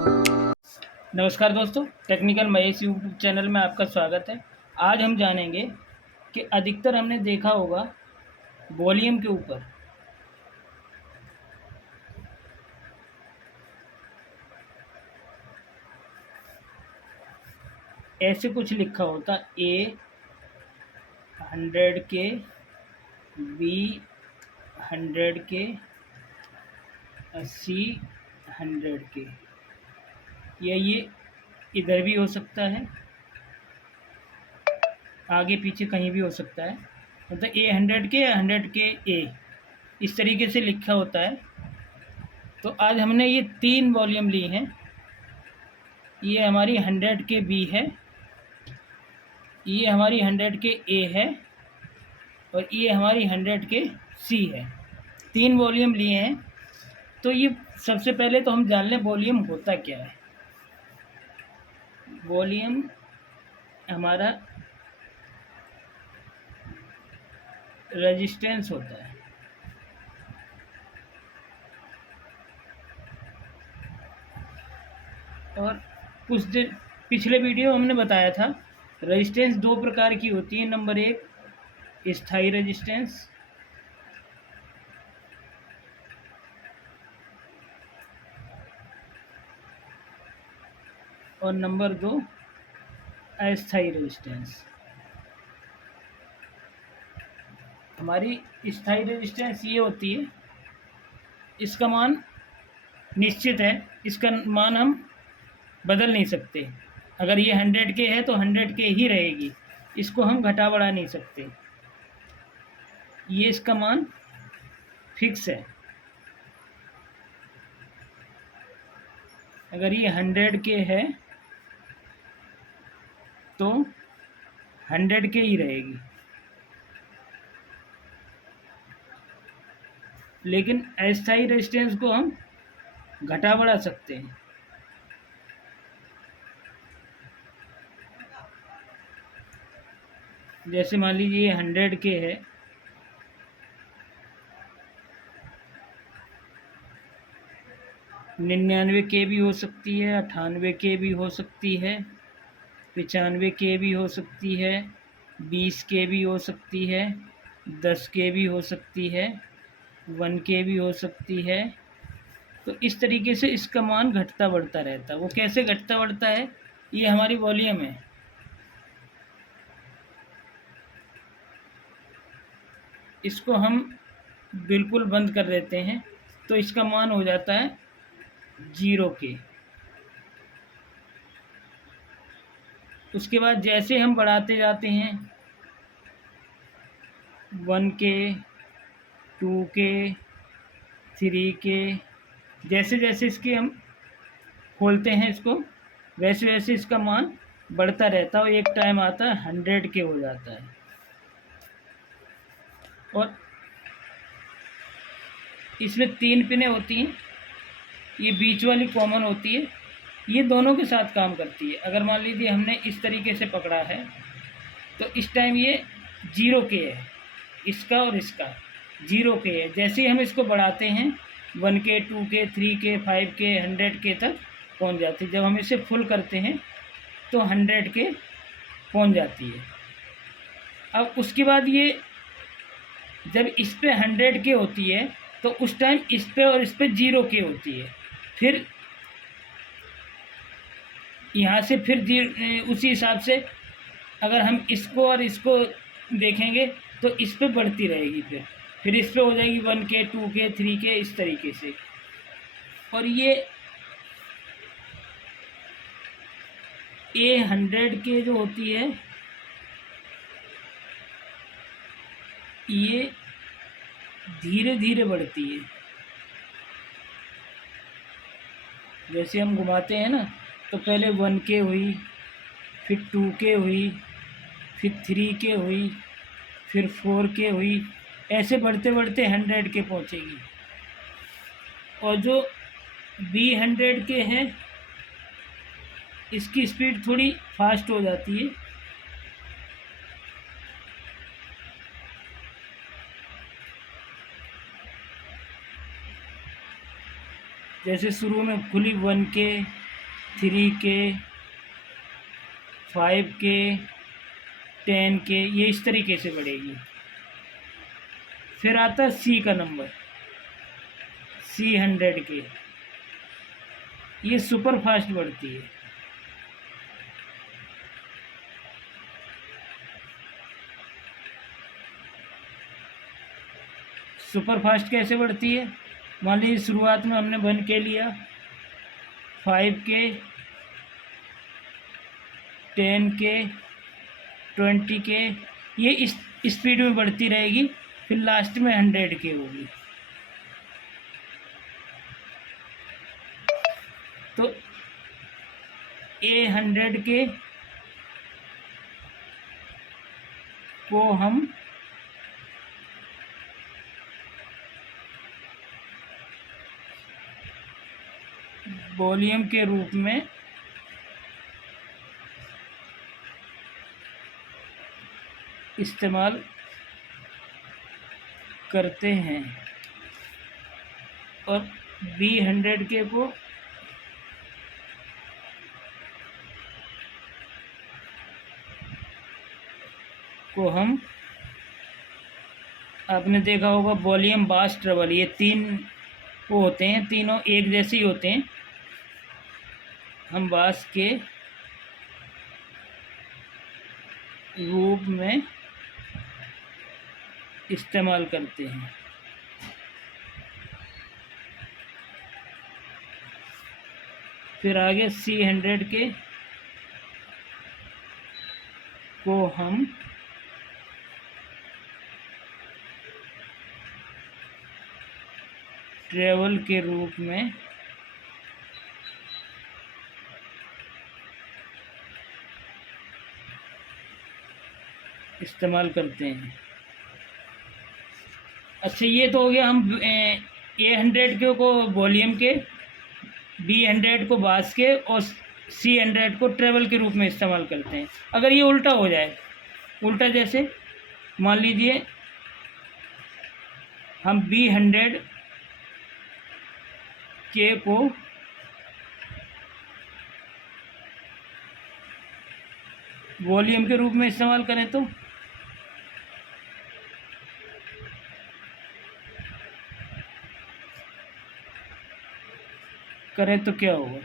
नमस्कार दोस्तों, technical Mahesh YouTube channel में आपका स्वागत है। आज हम जानेंगे कि अधिकतर हमने देखा होगा वॉल्यूम के ऊपर ऐसे कुछ लिखा होता A 100 के, B 100 के, C 100 के, या ये इधर भी हो सकता है, आगे पीछे कहीं भी हो सकता है। मतलब A 100 के, 100 के A इस तरीके से लिखा होता है। तो आज हमने ये 3 वॉल्यूम ली हैं। ये हमारी 100 के B है, ये हमारी 100 के A है और ये हमारी 100 के C है। 3 वॉल्यूम लिए हैं। तो ये सबसे पहले तो हम जान लें वॉल्यूम होता क्या है। वॉल्यूम हमारा रेजिस्टेंस होता है। और कुछ दिन पिछले वीडियो हमने बताया था रेजिस्टेंस 2 प्रकार की होती है। नंबर 1 स्थायी रेजिस्टेंस, और नंबर 2 अस्थायी रेजिस्टेंस। हमारी स्थायी रेजिस्टेंस ये होती है, इसका मान निश्चित है, इसका मान हम बदल नहीं सकते। अगर ये 100 के है तो 100 के ही रहेगी, इसको हम घटा बढ़ा नहीं सकते। ये इसका मान फिक्स है। अगर ये 100 के है तो 100 के ही रहेगी। लेकिन अस्थायी रेजिस्टेंस को हम घटा बढ़ा सकते हैं। जैसे मान लीजिए ये 100 के है, निन्यानवे के भी हो सकती है, 98 के भी हो सकती है, 95 के भी हो सकती है, 20 के भी हो सकती है, 10 के भी हो सकती है, 1 के भी हो सकती है। तो इस तरीके से इसका मान घटता बढ़ता रहता है। वो कैसे घटता बढ़ता है, ये हमारी वॉल्यूम है। इसको हम बिल्कुल बंद कर देते हैं तो इसका मान हो जाता है 0 के। उसके बाद जैसे हम बढ़ाते जाते हैं 1 के, 2 के, 3 के, जैसे जैसे इसके हम खोलते हैं इसको, वैसे वैसे इसका मान बढ़ता रहता है और एक टाइम आता है 100 के हो जाता है। और इसमें 3 पिनें होती हैं, ये बीच वाली कॉमन होती है, ये दोनों के साथ काम करती है। अगर मान लीजिए हमने इस तरीके से पकड़ा है तो इस टाइम ये 0 के है, इसका और इसका 0 के है। जैसे ही हम इसको बढ़ाते हैं 1 के, 2 के, 3 के, 5 के, 100 के तक पहुंच जाती है। जब हम इसे फुल करते हैं तो 100 के पहुंच जाती है। अब उसके बाद ये जब इस पे 100 के होती है तो उस टाइम इस पे और इस पे 0 के होती है। फिर यहाँ से फिर उसी हिसाब से अगर हम इसको और इसको देखेंगे तो इस पे बढ़ती रहेगी। फिर इस पे हो जाएगी 1 के, 2 के, 3 के, इस तरीके से। और ये A100 के जो होती है ये धीरे धीरे बढ़ती है। जैसे हम घुमाते हैं ना, तो पहले 1 के हुई, फिर 2 के हुई, फिर 3 के हुई, फिर 4 के हुई, ऐसे बढ़ते बढ़ते 100 के पहुंचेगी। और जो B100 के हैं इसकी स्पीड थोड़ी फास्ट हो जाती है। जैसे शुरू में खुली 1 के, 3K, 5K, 10K, ये इस तरीके से बढ़ेगी। फिर आता है C का नंबर, C 100K, ये सुपर फास्ट बढ़ती है। सुपर फास्ट कैसे बढ़ती है? मान लीजिए शुरुआत में हमने 1K लिया, 5K, 10K, 20K, ये इस स्पीड में बढ़ती रहेगी। फिर लास्ट में 100K होगी। तो A100K को हम वॉल्यूम के रूप में इस्तेमाल करते हैं और B100K को हम, आपने देखा होगा वॉल्यूम, बास, ट्रबल, ये तीन वो होते हैं, तीनों एक जैसे ही होते हैं। हम बास के रूप में इस्तेमाल करते हैं। फिर आगे C100K को हम ट्रेवल के रूप में इस्तेमाल करते हैं। अच्छा, ये तो हो गया हम A100K को वॉल्यूम के, B100 को बास के और C100 को ट्रेवल के रूप में इस्तेमाल करते हैं। अगर ये उल्टा हो जाए, उल्टा जैसे मान लीजिए हम B100K को वॉल्यूम के रूप में इस्तेमाल करें तो क्या होगा?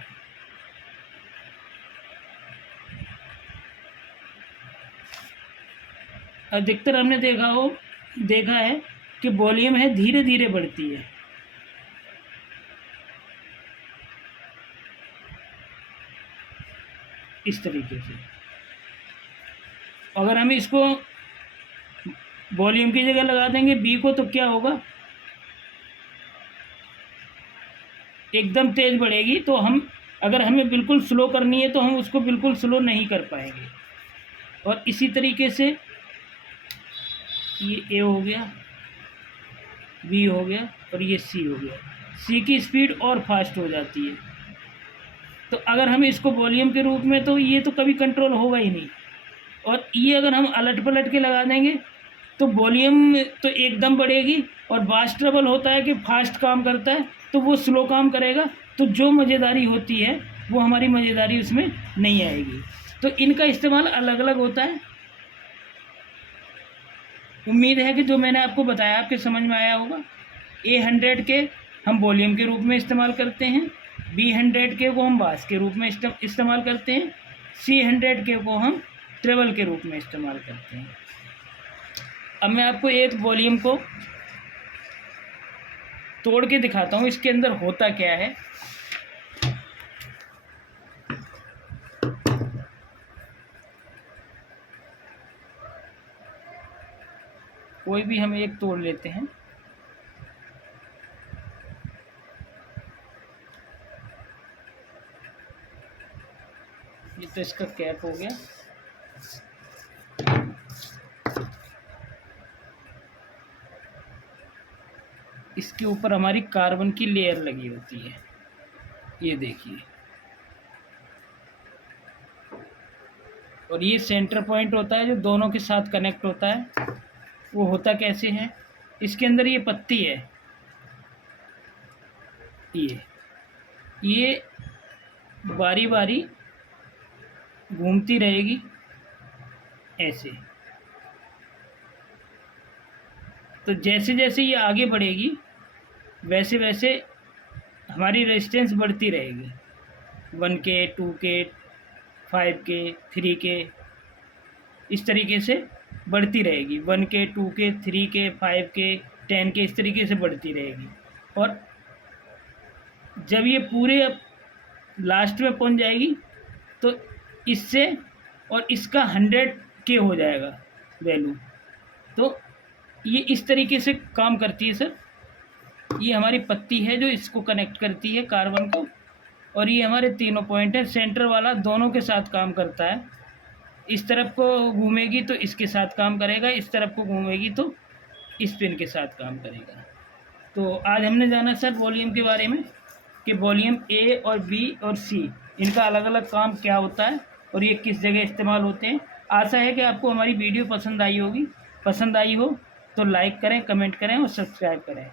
अधिकतर हमने देखा है कि वॉल्यूम है धीरे धीरे बढ़ती है। इस तरीके से अगर हम इसको वॉल्यूम की जगह लगा देंगे B को, तो क्या होगा? एकदम तेज़ बढ़ेगी। तो हम, अगर हमें बिल्कुल स्लो करनी है तो हम उसको बिल्कुल स्लो नहीं कर पाएंगे। और इसी तरीके से ये A हो गया, B हो गया और ये C हो गया। C की स्पीड और फास्ट हो जाती है। तो अगर हम इसको वॉल्यूम के रूप में, तो ये तो कभी कंट्रोल होगा ही नहीं। और ये अगर हम अलट पलट के लगा देंगे तो वॉल्यूम तो एकदम बढ़ेगी, और बास ट्रबल होता है कि फास्ट काम करता है तो वो स्लो काम करेगा। तो जो मज़ेदारी होती है वो हमारी मज़ेदारी उसमें नहीं आएगी। तो इनका इस्तेमाल अलग अलग होता है। उम्मीद है कि जो मैंने आपको बताया आपके समझ में आया होगा। A100K हम वॉल्यूम के रूप में इस्तेमाल करते हैं, B100K को हम बास के रूप में इस्तेमाल करते हैं, C100K को हम ट्रेवल के रूप में इस्तेमाल करते हैं। अब मैं आपको एक वॉल्यूम को तोड़ के दिखाता हूँ, इसके अंदर होता क्या है। कोई भी हम एक तोड़ लेते हैं। ये तो इसका कैप हो गया। इसके ऊपर हमारी कार्बन की लेयर लगी होती है, ये देखिए। और ये सेंटर पॉइंट होता है जो दोनों के साथ कनेक्ट होता है। वो होता कैसे है? इसके अंदर ये पत्ती है, ये बारी बारी घूमती रहेगी ऐसे। तो जैसे जैसे ये आगे बढ़ेगी वैसे वैसे हमारी रेजिस्टेंस बढ़ती रहेगी, 1K 2K 5K 3K इस तरीके से बढ़ती रहेगी, 1K 2K 3K 5K 10K इस तरीके से बढ़ती रहेगी। और जब ये पूरे लास्ट में पहुंच जाएगी तो इससे और इसका 100K हो जाएगा वैल्यू। तो ये इस तरीके से काम करती है सर। ये हमारी पत्ती है जो इसको कनेक्ट करती है कार्बन को, और ये हमारे तीनों पॉइंट है। सेंटर वाला दोनों के साथ काम करता है, इस तरफ को घूमेगी तो इसके साथ काम करेगा, इस तरफ को घूमेगी तो इस पिन के साथ काम करेगा। तो आज हमने जाना सर वॉल्यूम के बारे में कि वॉल्यूम ए और बी और सी इनका अलग अलग काम क्या होता है और ये किस जगह इस्तेमाल होते हैं। आशा है कि आपको हमारी वीडियो पसंद आई होगी। पसंद आई हो तो लाइक करें, कमेंट करें और सब्सक्राइब करें।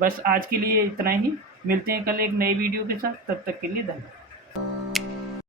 बस आज के लिए इतना ही, मिलते हैं कल एक नई वीडियो के साथ, तब तक के लिए धन्यवाद।